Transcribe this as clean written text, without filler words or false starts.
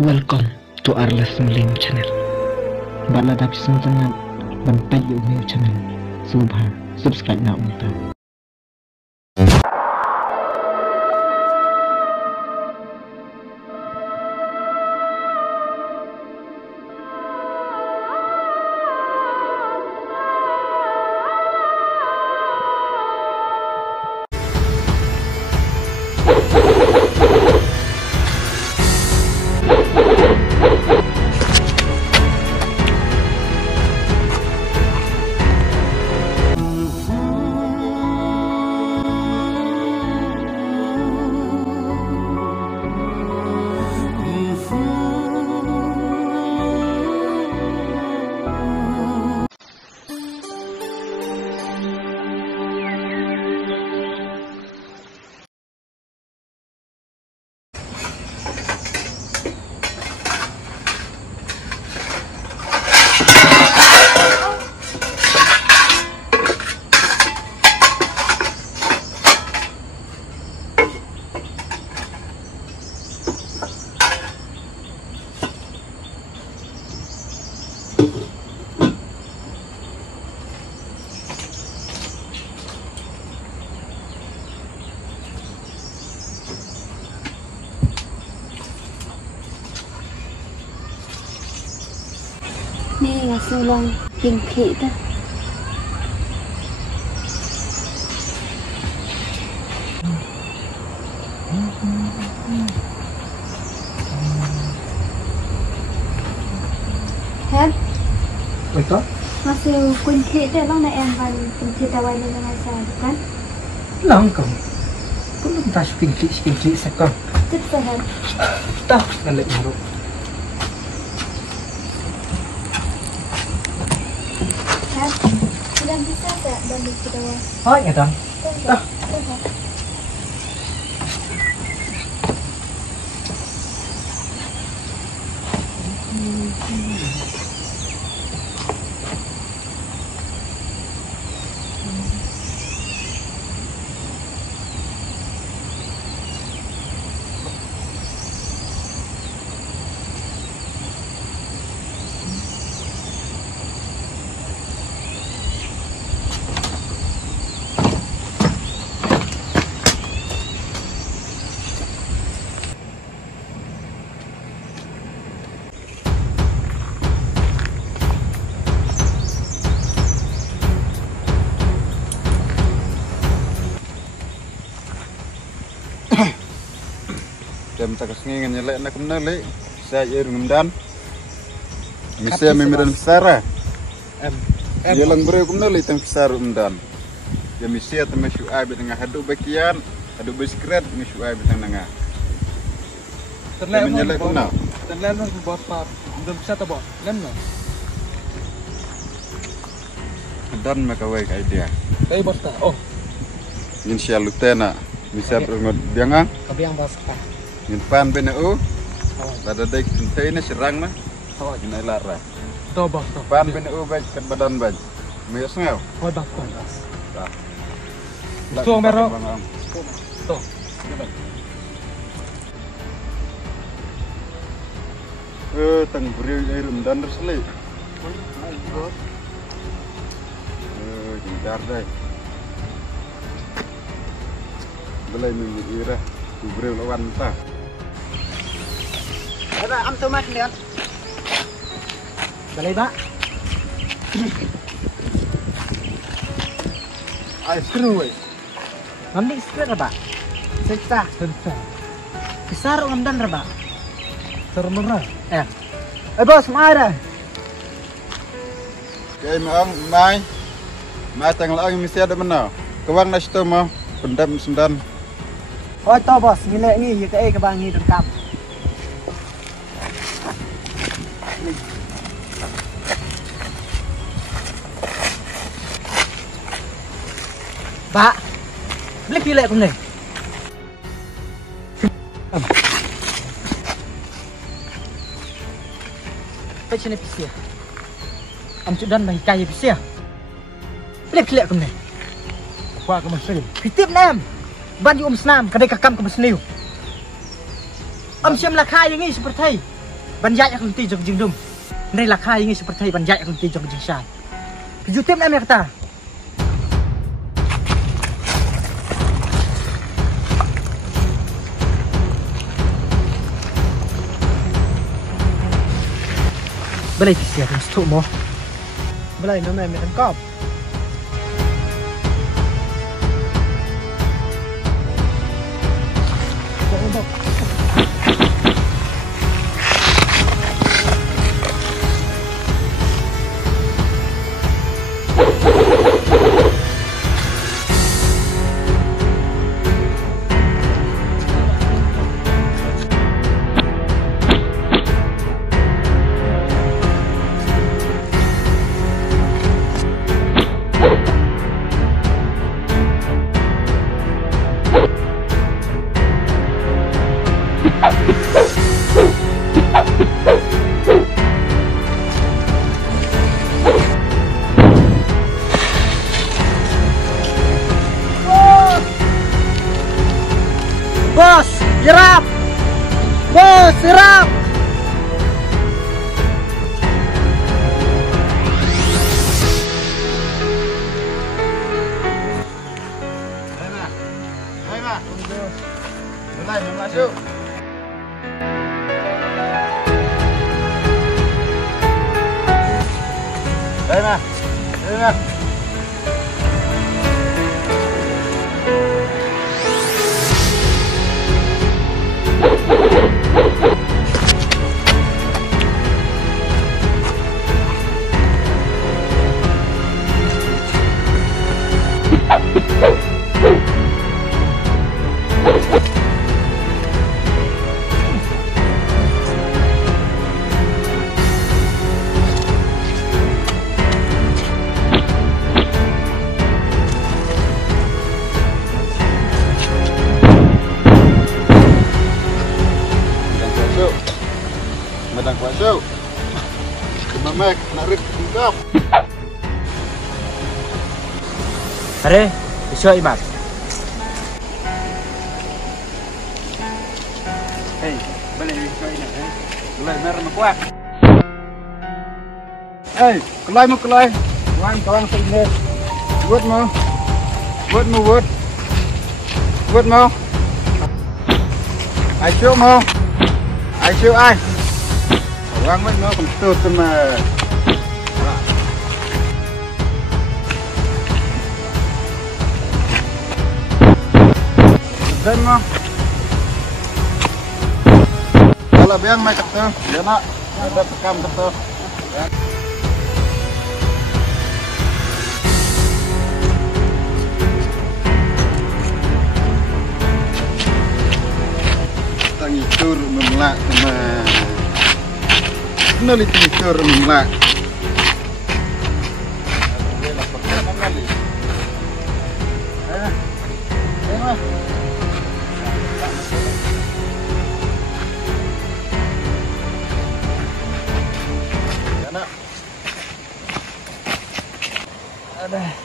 Welcome to Arles Muslim channel. Bạn là đạp xuống chân ngăn bằng tay yêu new channel. Subscribe now untuk. Nè là sư long kinh thị đó. Hết. Betul? Masih kinh thị đó long này em và kinh thị tao quay lên ngay sao kan? Lang kau. Belum tak sikit sekon. Chết rồi hết. Tak balik baru. Hết. Sudah bisa tak balik ke bawah? Oh, ya dah. Dah. Jam tak kesengin nyelek nak kena lek. Saya air ngemdan. Misi memeran besar. Dia lang beri kena lek tang besar ngemdan. Ya misi atau masuk air betengah haduk bakian, haduk biskret masuk air betengah. Terlalu nyelek kena. Terlalu bapa belum bisa tak bawa. Lem lah. Dan makawai idea. Tapi basta. Oh. Insyaallah tena. Misi berngot biangang. Kabiang basta. Min pan BNU. Pada dek container serang na. Awak Ini lara. tahu basta. Pan BNU baik kat badan baik. Mayos ngau. Oh basta. Dah. Tuang merah. Tuh. Tang beri air rendan terseli. Jentar deh. Belai minggu ira. Beri lawan ta. Ada am tu mak lihat. Balai ba? Ay screw weh. Nanti sikit ba? Sekta. Tentu. Besar ngamdan ba? Termerah. Bos, mana? Kay maang mai. Mai tang laang mesti ada mana. Kawang na situ mo. Pendam sendan. Oh, to bos, ngilek ni ya ke bang ni rekam. Pak, beli ngilek kum ni. Macam ni pisia. Am sudan bang kaya pisia. Beli ngilek kum ni. Qua cái masih. Pitip nam. Ban yu snam, kadai kakam ke mesniu. Am siam la khai yang ni seperti. banyak aku nanti jeng dum. Ini lakha ini seperti banyak aku nanti jeng shan. Pijutim na mereka. Belai siap untuk mo. Belai nama mereka kau. Bos, serap! Bos, serap! Hai ma. Mulai masuk. Hai ma. Hai ma. Madang masuk. Mamek narik tingkap. Are, isu imat. Hei, balik isu ini. Kelai merah kuat. Hei, kelai mau kelai. Kawan sini. Buat mau. Buat mau. Ayo mau. Ayo ai. Orang mana nak kentut sama. Dan mau. Kalau biang mai kata, dia nak ada tekam kata. Tangi tur memelak sama. Nali tidur memelak. Ada.